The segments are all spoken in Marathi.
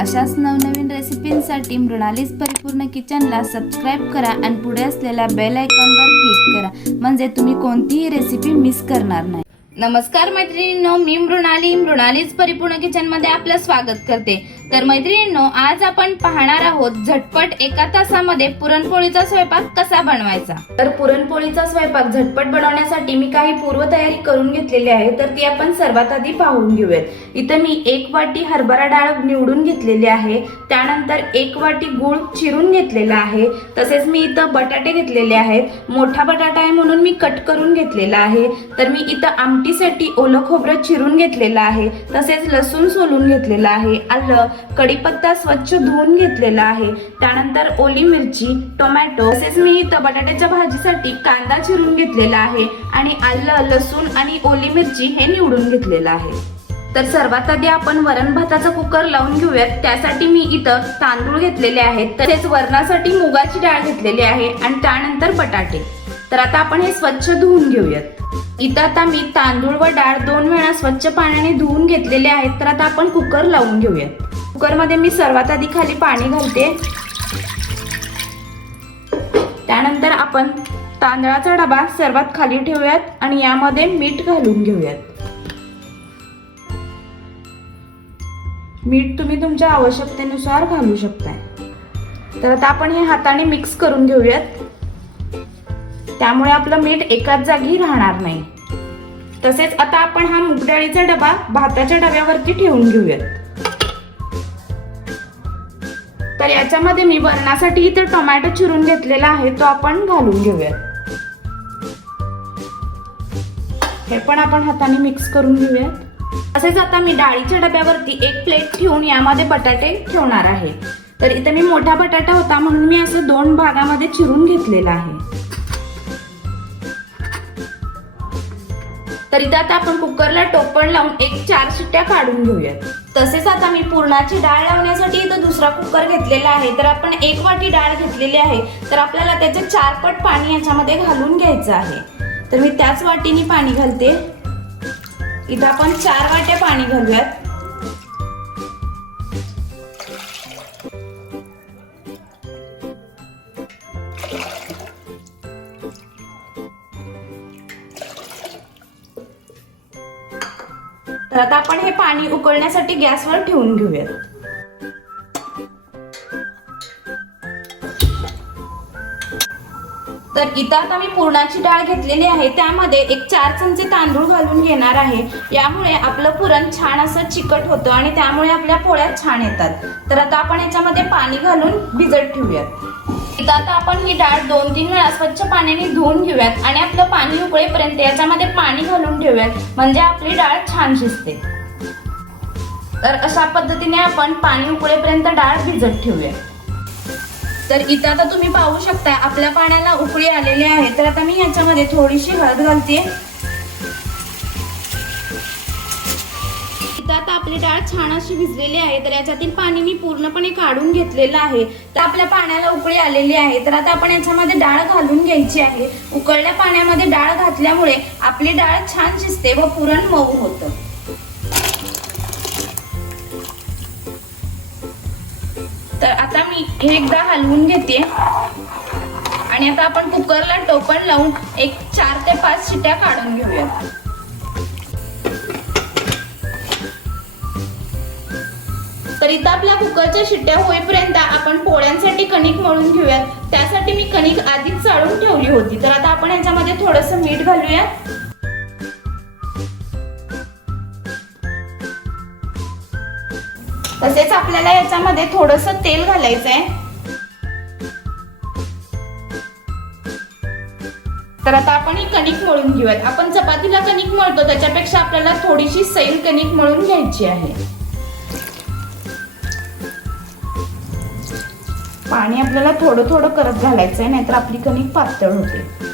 अशाच नवनवीन रेसिपींसाठी मृणालीस परिपूर्ण किचनला सबस्क्राईब करा आणि पुढे असलेल्या बेल आयकॉनवर क्लिक करा. म्हणजे तुम्ही कोणतीही रेसिपी मिस करणार नाही. नमस्कार मैत्रिणींनो मी मृणाली. मृणालीच परिपूर्ण किचनमध्ये आपलं स्वागत करते. तर मैत्रिणींनो आज आपण पाहणार आहोत झटपट एका तासामध्ये पुरणपोळीचा स्वयंपाक कसा बनवायचा? तर पुरणपोळीचा स्वयंपाक झटपट बनवण्यासाठी मी काही पूर्वतयारी करून घेतलेली आहे तर ती आपण सर्वात आधी पाहून घेऊयात. इथं मी एक वाटी हरभरा डाळ निवडून घेतलेली आहे त्यानंतर एक वाटी गूळ चिरून घेतलेला आहे तसेच मी इथं बटाटे घेतलेले आहेत मोठा बटाटा आहे म्हणून मी कट करून घेतलेला आहे तर मी इथं आमटीसाठी ओलं खोबरं चिरून घेतलेलं आहे तसेच लसूण सोलून घेतलेलं आहे आलं कढीपत्ता स्वच्छ धुवून घेतलेला आहे. त्यानंतर ओली मिरची टोमॅटो तसेच मी इथं बटाट्याच्या भाजीसाठी कांदा चिरून घेतलेला आहे आणि आलं लसूण आणि ओली मिरची हे निवडून घेतलेलं आहे. तर सर्वात आधी आपण वरण भाताचा कुकर लावून घेऊयात. त्यासाठी मी इथं तांदूळ घेतलेले आहेत. तसेच वरणासाठी मुगाची डाळ घेतलेली आहे आणि त्यानंतर बटाटे. तर आता आपण हे स्वच्छ धुवून घेऊयात. इथं आता मी तांदूळ व डाळ दोन वेळा स्वच्छ पाण्याने धुवून घेतलेले आहेत. तर आता आपण कुकर लावून घेऊयात. कुकरमध्ये मी सर्वात आधी खाली पाणी घालते. त्यानंतर आपण तांदळाचा डबा सर्वात खाली ठेवूयात आणि यामध्ये मीठ घालून घेऊयात. मीठ तुम्ही तुमच्या आवश्यकतेनुसार घालू शकताय. तर आता आपण हे हाताने मिक्स करून घेऊयात. त्यामुळे आपलं मीठ एकाच जागी राहणार नाही. तसेच आता आपण हा मुगडाळीचा डबा भाताच्या डब्यावरती ठेवून घेऊयात. तर याच्यामध्ये मी वरणासाठी इथे टोमॅटो चिरून घेतलेला आहे तो आपण घालून घेऊयात. हे पण आपण हाताने मिक्स करून घेऊयात. तसेच आता मी डाळीच्या डब्यावरती एक प्लेट ठेवून यामध्ये बटाटे ठेवणार आहे. तर इथे मी मोठा बटाटा होता म्हणून मी असं दोन भागामध्ये चिरून घेतलेला आहे. तर इथं आता आपण कुकरला टोपण लावून एक चार शिट्ट्या काढून घेऊयात. तसेच आता मी पुरणाची डाळ लावण्यासाठी इथं दुसरा कुकर घेतलेला आहे. तर आपण एक वाटी डाळ घेतलेली आहे. तर आपल्याला त्याचे चार पट पाणी याच्यामध्ये घालून घ्यायचं आहे. तर मी त्याच वाटीने पाणी घालते. इथं आपण चार वाट्या पाणी घालूयात. तर आता आपण हे पाणी उकळण्यासाठी गॅसवर ठेवून घेऊयात. तर इथं आता मी पुरणाची डाळ घेतलेली आहे. त्यामध्ये एक चार चमचे तांदूळ घालून घेणार आहे. यामुळे आपलं पुरण छान असं चिकट होतं आणि त्यामुळे आपल्या पोळ्या छान येतात. तर आता आपण याच्यामध्ये पाणी घालून भिजत ठेवूयात. इथं आता आपण ही डाळ दोन तीन वेळा स्वच्छ पाण्याने धुवून घेऊयात आणि आपलं पाणी उकळेपर्यंत याच्यामध्ये पाणी घालून ठेवूयात. म्हणजे आपली डाळ छान शिजते. तर अशा पद्धतीने आपण पाणी उकळेपर्यंत डाळ भिजत ठेवूया तर इथं आता तुम्ही पाहू शकता आपल्या पाण्याला उकळी आलेली आहे. तर आता मी याच्यामध्ये थोडीशी हळद घालते आपली डाळ छान अशी भिजलेली आहे तर याच्यातील पाणी मी पूर्णपणे काढून घेतलेलं आहे. तर आपल्या पाण्याला उकळी आलेली आहे. तर आता आपण याच्यामध्ये डाळ घालून घ्यायची आहे. उकळल्या पाण्यामध्ये डाळ घातल्यामुळे आपली डाळ छान शिजते व पुरण मऊ होतं. तर आता मी हे एकदा हलवून घेते. आणि आता आपण कुकरला टोपण लावून एक चार ते पाच शिट्या काढून घेऊया तर इथं आपल्या कुकरच्या शिट्ट्या होईपर्यंत आपण पोळ्यांसाठी कणिक मळून घेऊयात. त्यासाठी मी कणिक आधीच चाळून ठेवली होती. तर आता आपण याच्यामध्ये थोडस मीठ घालूयात. तसेच आपल्याला याच्यामध्ये थोडस तेल घालायचं आहे तर आता आपण ही कणिक मळून घेऊयात. आपण चपातीला कणिक मळतो. त्याच्यापेक्षा आपल्याला थोडीशी सैल कणिक मळून घ्यायची आहे. पाणी आपल्याला थोडं थोडं करत घालायचं आहे नाहीतर आपली कणिक पातळ होते.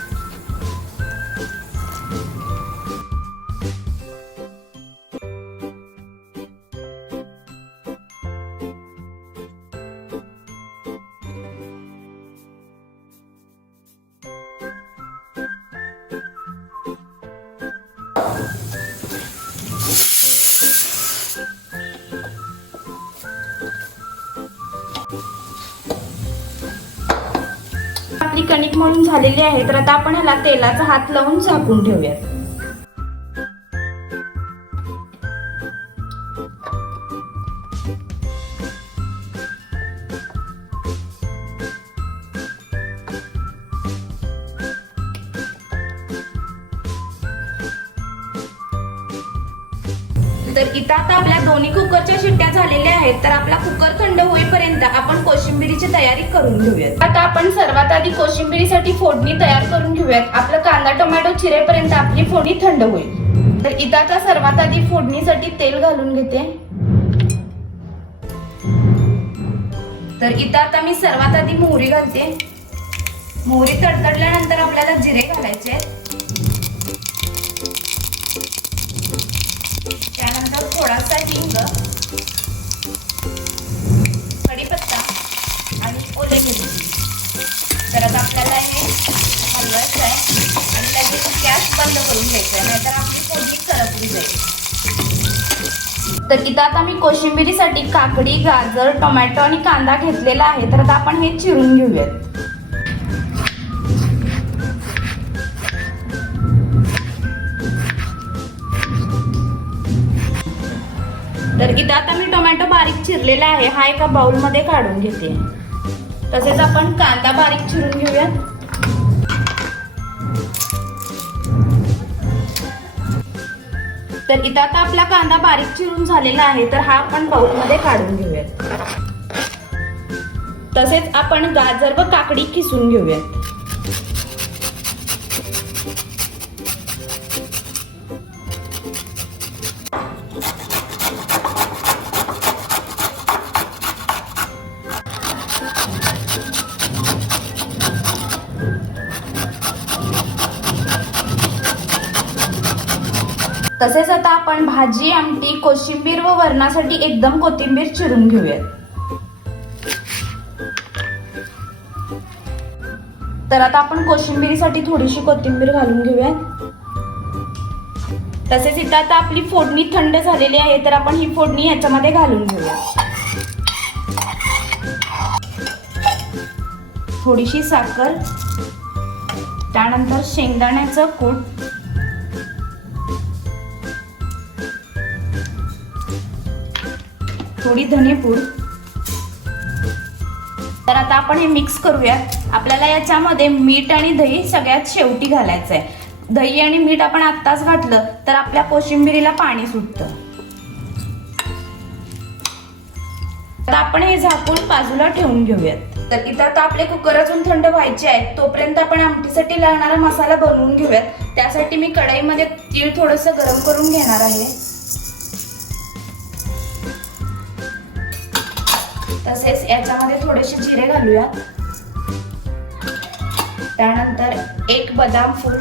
मळून झालेली आहे तर आता आपण ह्याला तेलाचा हात लावून झाकून ठेवूयात. झालेल्या आहेत तर आपला कुकर थंड होईपर्यंत आपण कोशिंबिरीची तयारी करून घेऊयात. आता आपण सर्वात आधी कोशिंबिरीसाठी फोडणी तयार करून घेऊयात. आपलं कांदा टोमॅटो चिरेपर्यंत आपली फोडणी थंड होईल. तर इथं आता सर्वात आधी फोडणीसाठी तेल घालून घेते. तर इथं आता मी सर्वात आधी मोहरी घालते. मोहरी तडतडल्यानंतर आपल्याला जिरे घालायचे. त्यानंतर थोडासा हिंग. आणि ओले तर आता आपल्याला हे हलवायचं आहे. आणि लगेच गॅस बंद करून घ्यायचं आहे. नाहीतर आपली फोडणी करपली जाईल. तर इथं आता मी कोशिंबिरीसाठी काकडी गाजर टोमॅटो आणि कांदा घेतलेला आहे. तर आता आपण हे चिरून घेऊयात. तर इथं आता मी टोमॅटो बारीक चिरलेला आहे. हा एका बाउलमध्ये काढून घेते. तसेच आपण कांदा बारीक चिरून घेऊयात तर इथं आता आपला कांदा बारीक चिरून झालेला आहे तर हा आपण बाऊलमध्ये काढून घेऊयात. तसेच आपण गाजर व काकडी किसून घेऊयात. तसेच आता आपण भाजी आमटी कोशिंबीर व वरणासाठी एकदम कोथिंबीर चिरून घेऊयात. तर आता आपण कोशिंबिरीसाठी थोडीशी कोथिंबीर घालून घेऊयात. तसेच इथं आता आपली फोडणी थंड झालेली आहे तर आपण ही फोडणी याच्यामध्ये घालून घेऊया थोडीशी साखर त्यानंतर शेंगदाण्याचं कूट थोडी धनेपूड तर आता आपण हे मिक्स करूयात आपल्याला याच्यामध्ये मीठ आणि दही सगळ्यात शेवटी घालायचं आहे दही आणि मीठ आपण आत्ताच घातलं तर आपल्या कोशिंबिरीला पाणी सुटतं. तर आपण हे झाकून बाजूला ठेवून घेऊयात. तर इथं आता आपले कुकर अजून थंड व्हायचे आहेत. तोपर्यंत आपण आमटीसाठी लागणारा मसाला बनवून घेऊयात. त्यासाठी मी कढईमध्ये तीळ थोडंसं गरम करून घेणार आहे. तसेच याच्यामध्ये थोडेसे जिरे घालूयात. त्यानंतर एक बदाम फूल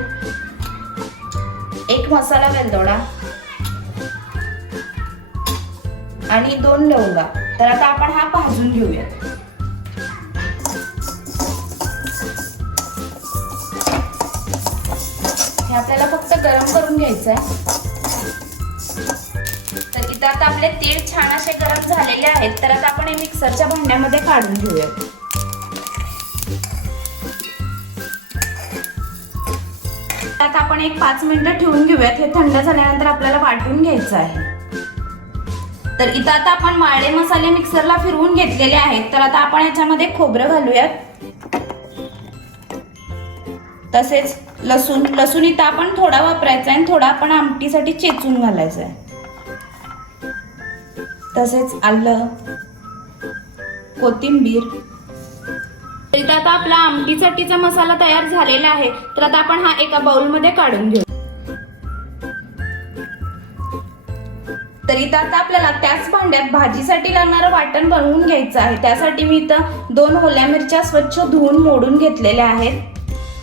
एक मसाला वेलदोडा आणि दोन लवंगा. तर आता आपण हा भाजून घेऊया हे आपल्याला फक्त गरम करून घ्यायचं आहे तर इथं आता आपले तीळ छान असे गरम झालेले आहेत. तर आता हे मिक्सरच्या भांड्यामध्ये काढून घेऊया. त्यात आपण एक पाच मिनिटं ठेवून घेऊयात. हे थंड झाल्यानंतर आपल्याला वाटून घ्यायचं आहे. तर इथं आता आपण माळे मसाले मिक्सरला फिरवून घेतलेले आहेत. तर आता आपण याच्यामध्ये खोबरं घालूयात. तसेच लसूण लसूण इथं आपण थोडा वापरायचा आहे आणि थोडा आपण आमटीसाठी चेचून घालायचा आहे. तसेच आलं कोथिंबीर. तर इथं आता आपला आमटीसाठीचा मसाला तयार झालेला आहे. तर आता आपण हा एका बाउलमध्ये काढून घेऊ. तर इथं आता आपल्याला त्याच भांड्यात भाजीसाठी लागणारं वाटण बनवून घ्यायचं आहे. त्यासाठी मी इथं दोन ओल्या मिरच्या स्वच्छ धुवून मोडून घेतलेल्या आहेत.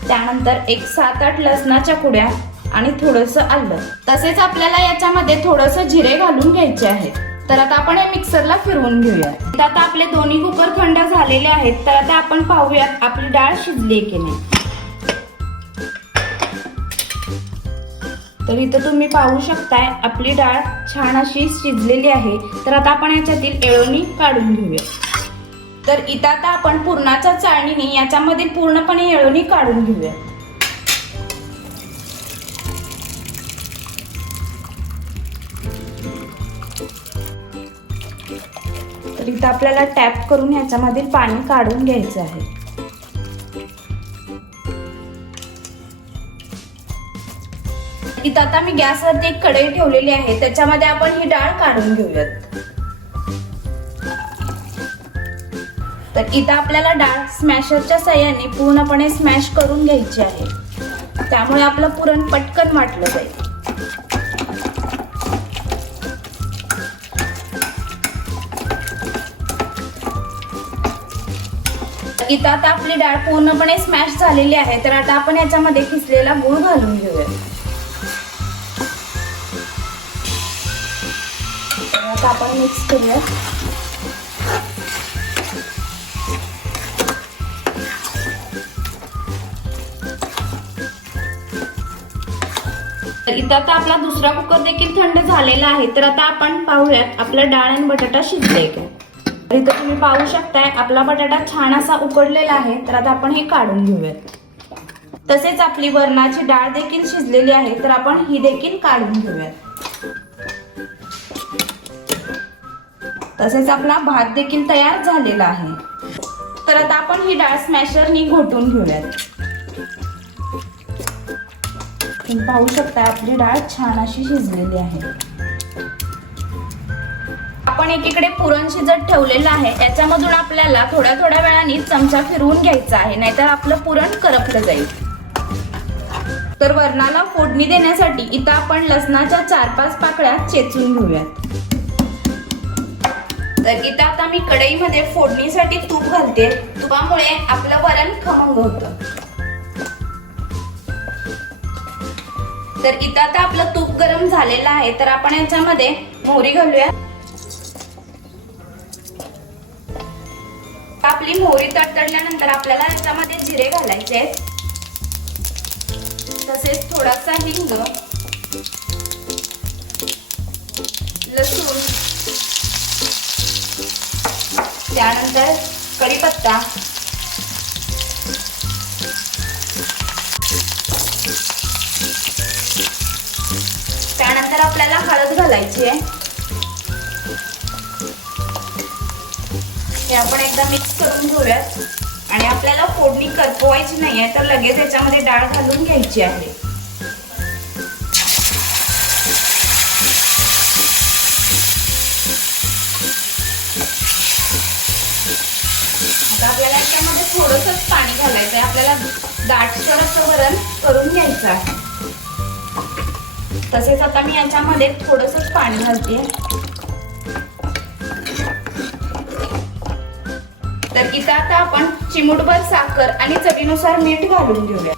त्यानंतर एक सात आठ लसणाच्या कुड्या आणि थोडंसं आलं. तसेच आपल्याला याच्यामध्ये थोडंसं जिरे घालून घ्यायचे आहेत तर आता आपण हे मिक्सरला फिरवून घेऊया. तर आता आपले दोन्ही कुकर थंड झालेले आहेत तर आता आपण पाहूयात आपली डाळ शिजली की नाही. तर इथं तुम्ही पाहू शकताय आपली डाळ छान अशी शिजलेली आहे. तर आता आपण याच्यातील एळवणी काढून घेऊया. तर इथं आता आपण पुरणाच्या चाळणीने याच्यामधील पूर्णपणे एळवणी काढून घेऊया. तर इथं आपल्याला टॅप करून ह्याच्यामधील पाणी काढून घ्यायचं आहे. इथं आता मी गॅसवरती एक कढई ठेवलेली आहे त्याच्यामध्ये आपण ही डाळ काढून घेऊयात. तर इथं आपल्याला डाळ स्मॅशरच्या सहाय्याने पूर्णपणे स्मॅश करून घ्यायची आहे. त्यामुळे आपलं पुरण पटकन वाटलं जाईल. इथं आता आपली डाळ पूर्णपणे स्मॅश झालेली आहे. तर आता आपण याच्यामध्ये किसलेला गूळ घालून घेऊया. आता आपण मिक्स करूया. तर इथं आता आपला दुसरा कुकर देखील थंड झालेला आहे. तर आता आपण पाहूयात आपला डाळ आणि बटाटा शिजले का इथं तुम्ही पाहू शकताय आपला बटाटा छान असा उकडलेला आहे. तर आता आपण हे काढून घेऊयात. तसेच आपली वरणाची डाळ देखील शिजलेली आहे तर आपण ही देखील काढून घेऊयात. तसेच आपला भात देखील तयार झालेला आहे. तर आता आपण ही डाळ स्मॅशरनी घोटून घेऊयात. पाहू शकता आपली डाळ छान अशी शिजलेली आहे. आपण एकीकडे पुरण शिजत ठेवलेलं आहे. त्याच्यामधून आपल्याला थोड्या थोड्या वेळाने चमचा फिरवून घ्यायचा आहे नाहीतर आपलं पुरण करपलं जाईल. तर वरणाला फोडणी देण्यासाठी इथं आपण लसणाच्या चार पाच पाकळ्या चेचून घेऊयात. तर इथं आता मी कढईमध्ये फोडणीसाठी तूप घालते. तुपामुळे आपलं वरण खमंग होतं. तर इथं आता आपलं तूप गरम झालेलं आहे. तर आपण याच्यामध्ये मोहरी घालूया आपली मोहरी तडतडल्यानंतर आपल्याला याच्यामध्ये जिरे घालायचे. आहेत तसेच थोडासा हिंग लसूण त्यानंतर कढीपत्ता त्यानंतर आपल्याला हळद घालायची आहे. हे आपण एकदा मिक्स करून घेऊयात. आणि आपल्याला फोडणी करपवायची नाही आहे तर लगेच याच्यामध्ये डाळ घालून घ्यायची आहे. आता आपल्याला याच्यामध्ये थोडंसंच पाणी घालायचं आहे आपल्याला दाटसर असं वरण करून घ्यायचं आहे. तसेच आता मी याच्यामध्ये थोडंसंच पाणी घालते. इथं आता आपण चिमूटभर साखर आणि चवीनुसार मीठ घालून घेऊया.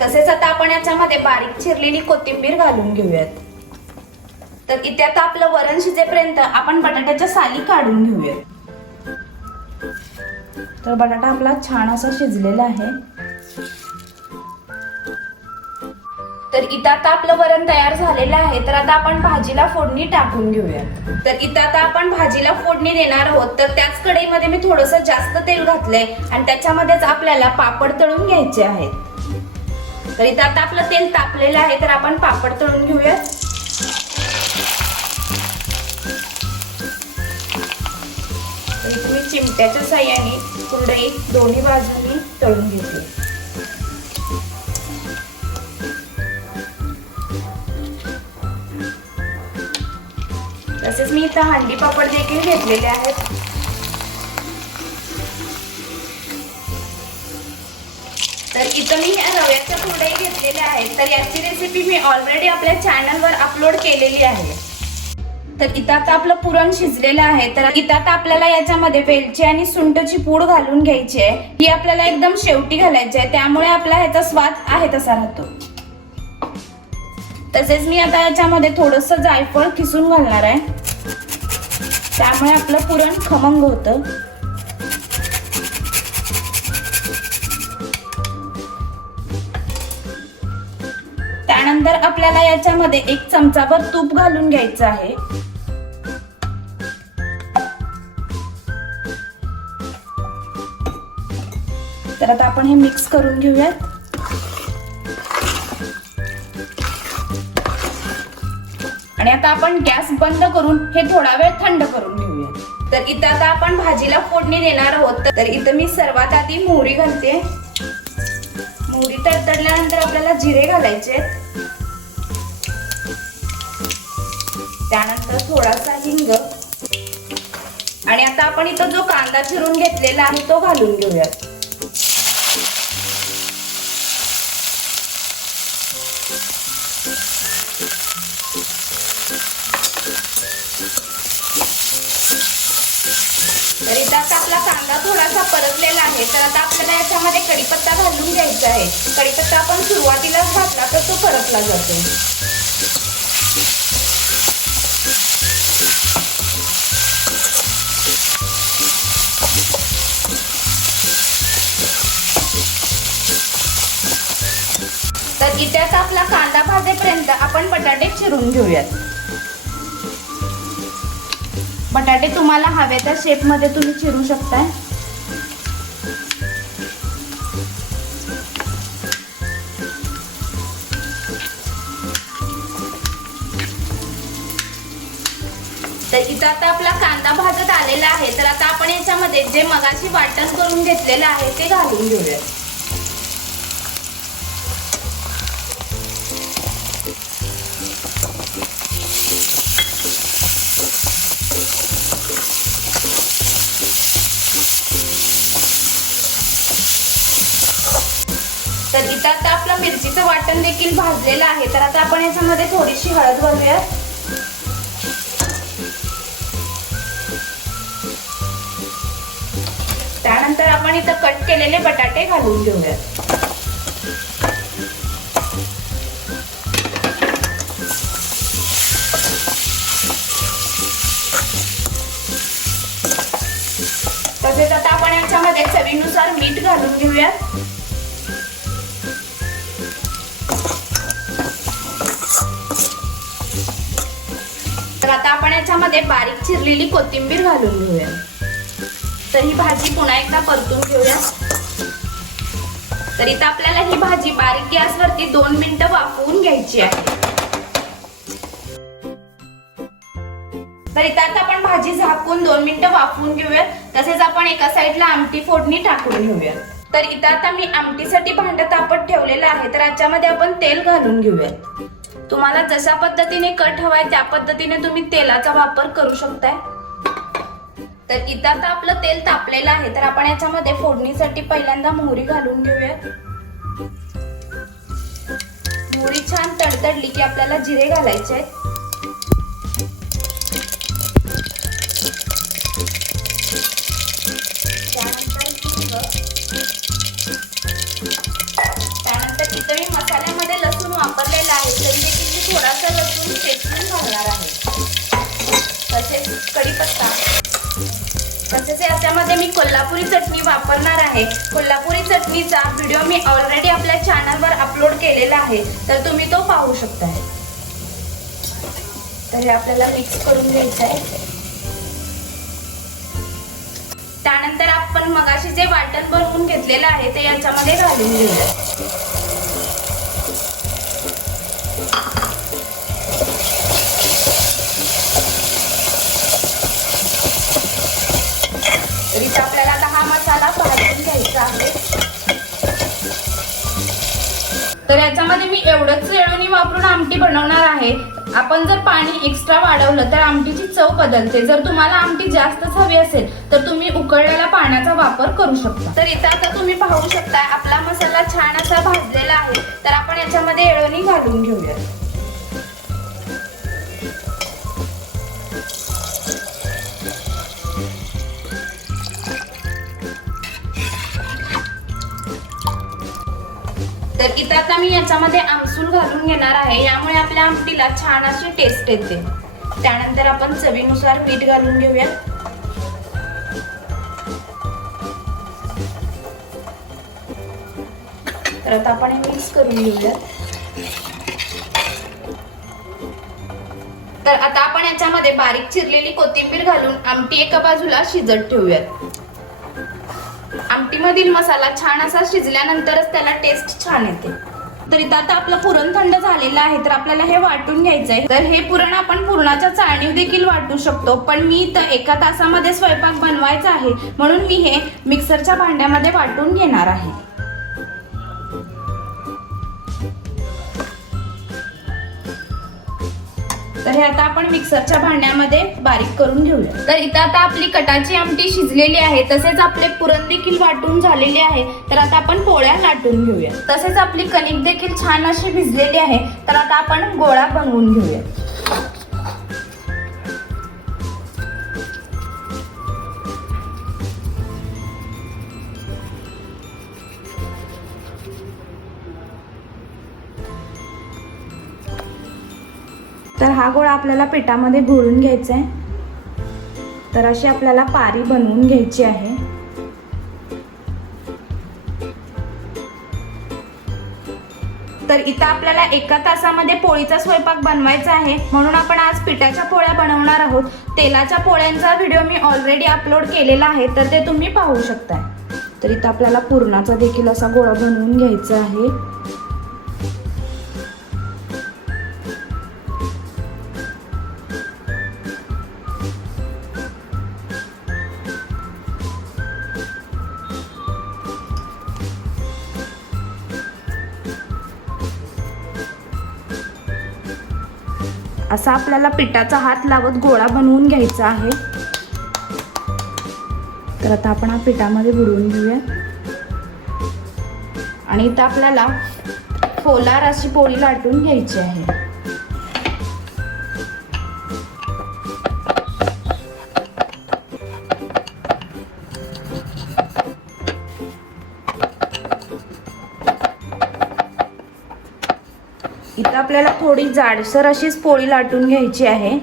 तसेच आता आपण याच्यामध्ये बारीक चिरलेली कोथिंबीर घालून घेऊयात. तर इथे आता आपलं वरण शिजेपर्यंत आपण बटाट्याच्या साली काढून घेऊयात. तर बटाटा आपला छान असा शिजलेला आहे. तर इथं आता आपलं वरण तयार झालेलं आहे. तर आता आपण भाजीला फोडणी टाकून घेऊयात. तर इथं आता आपण भाजीला फोडणी देणार आहोत. तर त्याच कढईमध्ये मी थोडस जास्त तेल घातलंय आणि त्याच्यामध्येच आपल्याला पापड तळून घ्यायचे आहेत. तर इथं आता आपलं तेल तापलेलं आहे तर आपण पापड तळून घेऊयात. मी चिमट्याच्या साह्याने कुरडई दोन्ही बाजूनी तळून घेते तसेच मी इथं हंडी पापड देखील घेतलेले आहेत. तर इथं मी ह्या रव्याच्या कुरडई घेतलेल्या आहेत. तर याची रेसिपी मी ऑलरेडी आपल्या चॅनलवर अपलोड केलेली आहे. तर इथं आता आपलं पुरण शिजलेलं आहे. तर इथं आता आपल्याला याच्यामध्ये वेलची आणि सुंठची पूड घालून घ्यायची आहे. ही आपल्याला एकदम शेवटी घालायची आहे. त्यामुळे आपला ह्याचा स्वाद आहे तसा राहतो. तसेच मी आता याच्यामध्ये थोडस जायफळ किसून घालणार आहे. त्यामुळे आपलं पुरण खमंग होतं. त्यानंतर त्यानंतर आपल्याला याच्यामध्ये एक चमचाभर तूप घालून घ्यायचं आहे. तर आता आपण हे मिक्स करून घेऊयात. आता आपण गॅस बंद करून हे थोडा वेळ थंड करून घेऊया. तर इथं आता आपण भाजीला फोडणी देणार आहोत. तर इथं मी सर्वात आधी मोहरी घालते. मोहरी तडतडल्यानंतर आपल्याला जिरे घालायचे. त्यानंतर थोडासा हिंग. आणि आता आपण इथं जो कांदा चिरून घेतलेला आहे तो घालून घेऊयात. आपल्याला कढीपत्ता घालून घ्यायचा आहे. कढीपत्ता आपण सुरुवातीलाच घातला तर तो परतला जातो. तर इथे आता आपला कांदा भाजेपर्यंत आपण बटाटे चिरून घेऊयात. बटाटे तुम्हाला हवे त्या शेपमध्ये तुम्ही चिरू शकताय. इथं आता आपला कांदा भाजत आलेला आहे. तर आता आपण याच्यामध्ये जे मगाशी वाटण करून घेतलेलं आहे ते घालून घेऊया तर इथं आता आपलं मिरचीचं वाटण देखील भाजलेलं आहे. तर आता आपण याच्यामध्ये थोडीशी हळद घालूया आपण इथं कट केलेले बटाटे घालून घेऊयात. तसेच आता आपण याच्यामध्ये चवीनुसार मीठ घालून घेऊयात. तर आता आपण याच्यामध्ये बारीक चिरलेली कोथिंबीर घालून घेऊया तर ही भाजी पुन्हा एकदा परतून घेऊया. तर इथं आपल्याला ही भाजी बारीक गॅसवरती दोन मिनिटं वाफवून घ्यायची आहे. तर इथं आता आपण भाजी झाकून दोन मिनिटं वाफवून घेऊया तसेच आपण एका साईडला आमटी फोडणी टाकून घेऊया तर इथं आता मी आमटीसाठी भांड तापत ठेवलेलं आहे. तर याच्यामध्ये आपण तेल घालून घेऊया तुम्हाला जशा पद्धतीने कट हवाय त्या पद्धतीने तुम्ही तेलाचा वापर करू शकताय. तर इथं आता आपलं तेल तापलेलं आहे. तर आपण याच्यामध्ये फोडणीसाठी पहिल्यांदा मोहरी घालून घेऊयात मोहरी छान तडतडली की आपल्याला जिरे घालायचे आहेत. मी कोल्हापुरी चटणी वापरणार आहे. कोल्हापुरी चटणीचा व्हिडिओ मी ऑलरेडी आपल्या चॅनलवर अपलोड केलेला आहे. तर तुम्ही तो पाहू शकता तर हे आपल्याला मिक्स करून घ्यायचं आहे त्यानंतर आपण मगाशी जे वाटण बनवून घेतलेलं आहे ते याच्यामध्ये घालून घेऊया तर इथं आपल्याला आता हा मसाला भाजून घ्यायचा आहे तर याच्यामध्ये मी एवढंच येळवणी वापरून आमटी बनवणार आहे. आपण जर पाणी एक्स्ट्रा वाढवलं तर आमटीची चव बदलते. जर तुम्हाला आमटी जास्तच हवी असेल तर तुम्ही उकळलेल्या पाण्याचा वापर करू शकता. तर इथं आता तुम्ही पाहू शकता आपला मसाला छान असा भाजलेला आहे. तर आपण याच्यामध्ये येळवणी घालून घेऊया तर इथं आता मी याच्यामध्ये आमसूल घालून घेणार आहे. यामुळे आपल्या आमटीला छान अशी टेस्ट येते. त्यानंतर आपण चवीनुसार मीठ घालून घेऊया तर आता आपण हे मिक्स करून घेऊया तर आता आपण याच्यामध्ये बारीक चिरलेली कोथिंबीर घालून आमटी एका बाजूला शिजत ठेवूयात. मधील मसाला छान असा शिजल्यानंतरच त्याला टेस्ट छान येते. तर इथं आता आपलं पुरण थंड झालेलं आहे तर आपल्याला हे वाटून घ्यायचं आहे तर हे पुरण आपण पुरणाच्या चाळणीव देखील वाटू शकतो पण मी इथं एका तासामध्ये स्वयंपाक बनवायचा आहे म्हणून मी हे मिक्सरच्या भांड्यामध्ये वाटून घेणार आहे. हे आता आपण मिक्सरच्या भांड्यामध्ये बारीक करून घेऊया. तर इथं आता आपली कटाची आमटी शिजलेली आहे तसेच आपले पुरण देखील वाटून झालेले आहे. तर आता आपण पोळ्या लाटून घेऊया. तसेच आपली कणिक देखील छान अशी भिजलेली आहे. तर आता आपण गोळा बनवून घेऊया. हा गोळा आपल्याला पिठामध्ये घोळून घ्यायचा आहे तर अशी आपल्याला पारी बनवून घ्यायची आहे. तर इथं आपल्याला एका तासामध्ये पोळीचा स्वयंपाक बनवायचा आहे. म्हणून आपण आज पिठाच्या पोळ्या बनवणार आहोत. तेलाच्या पोळ्यांचा व्हिडिओ मी ऑलरेडी अपलोड केलेला आहे. तर ते तुम्ही पाहू शकताय. तर इथं आपल्याला पुरणाचा देखील असा गोळा बनवून घ्यायचा आहे. असा आपल्याला पिठाचा हात लावत गोळा बनवून घ्यायचा आहे. तर आता आपण हा पिठामध्ये बुडवून घेऊया. आणि इथं आपल्याला फोलार अशी पोळी लाटून घ्यायची आहे. आपल्याला थोडी जाडसर अशीच पोळी लाटून घ्यायची आहे.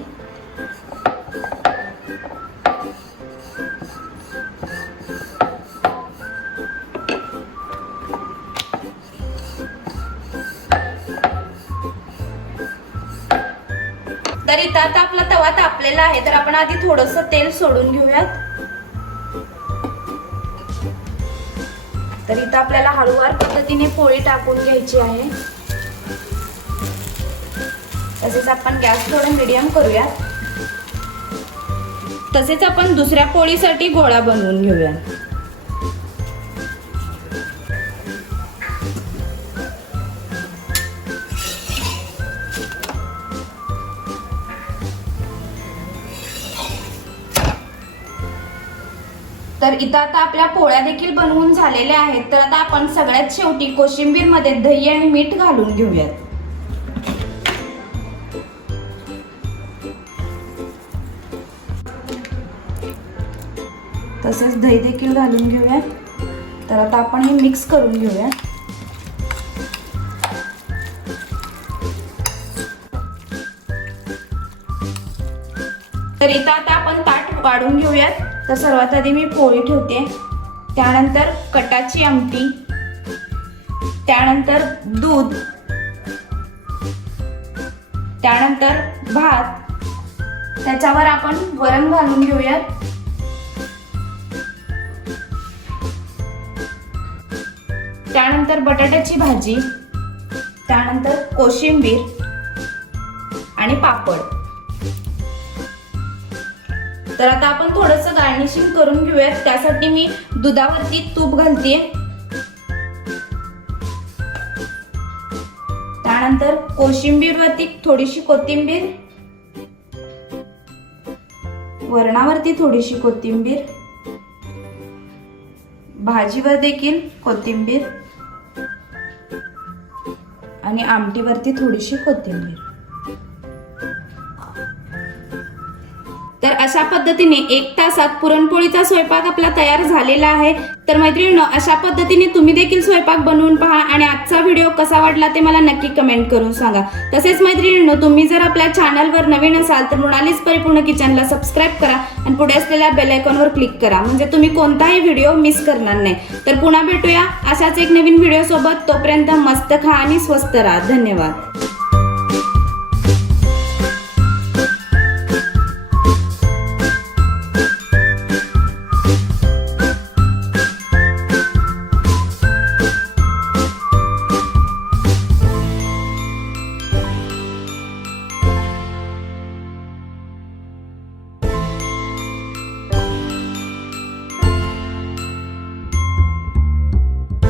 तर इथं आता आपला तवा तापलेला आहे तर आपण आधी थोडस तेल सोडून घेऊयात. तर इथं आपल्याला हळूवार पद्धतीने पोळी टाकून घ्यायची आहे. तसेच आपण गॅस थोडं मिडियम करूया तसेच आपण दुसऱ्या पोळीसाठी गोळा बनवून घेऊया तर इथं आता आपल्या पोळ्या देखील बनवून झालेल्या आहेत. तर आता आपण सगळ्यात शेवटी कोशिंबीरमध्ये दही आणि मीठ घालून घेऊयात. तसेच दही देखील घालून घेऊया. तर आता आपण हे मिक्स करून घेऊया. तर इथं आता आपण ताट वाढून घेऊयात. तर सर्वात आधी मी पोळी ठेवते. त्यानंतर कटाची आमटी. त्यानंतर दूध. त्यानंतर भात. त्याच्यावर आपण वरण घालून घेऊयात. त्यानंतर बटाट्याची भाजी त्यानंतर कोशिंबीर आणि पापड. तर आता आपण थोडस गार्निशिंग करून घेऊयात. त्यासाठी मी दुधावरती तूप घालते त्यानंतर कोशिंबीरवरती थोडीशी कोथिंबीर. वरणावरती थोडीशी कोथिंबीर. भाजीवर देखील कोथिंबीर. आणि आमटीवरती थोडीशी कोथिंबीर. तर अशा पद्धतीने एक तासात पुरणपोळीचा स्वयंपाक आपला तयार झालेला आहे. तर मैत्रिणींनो अशा पद्धतीने तुम्ही देखील स्वयंपाक बनवून पहा आणि आजचा व्हिडिओ कसा वाटला ते मला नक्की कमेंट करून सांगा. तसेच मैत्रिणींनो तुम्ही जर आपल्या चॅनलवर नवीन असाल तर मृणालीच परिपूर्ण किचनला सबस्क्राईब करा आणि पुढे असलेल्या बेलायकॉनवर क्लिक करा. म्हणजे तुम्ही कोणताही व्हिडिओ मिस करणार नाही. तर पुन्हा भेटूया अशाच एक नवीन व्हिडिओसोबत. तोपर्यंत मस्त खा आणि स्वस्त राहा. धन्यवाद.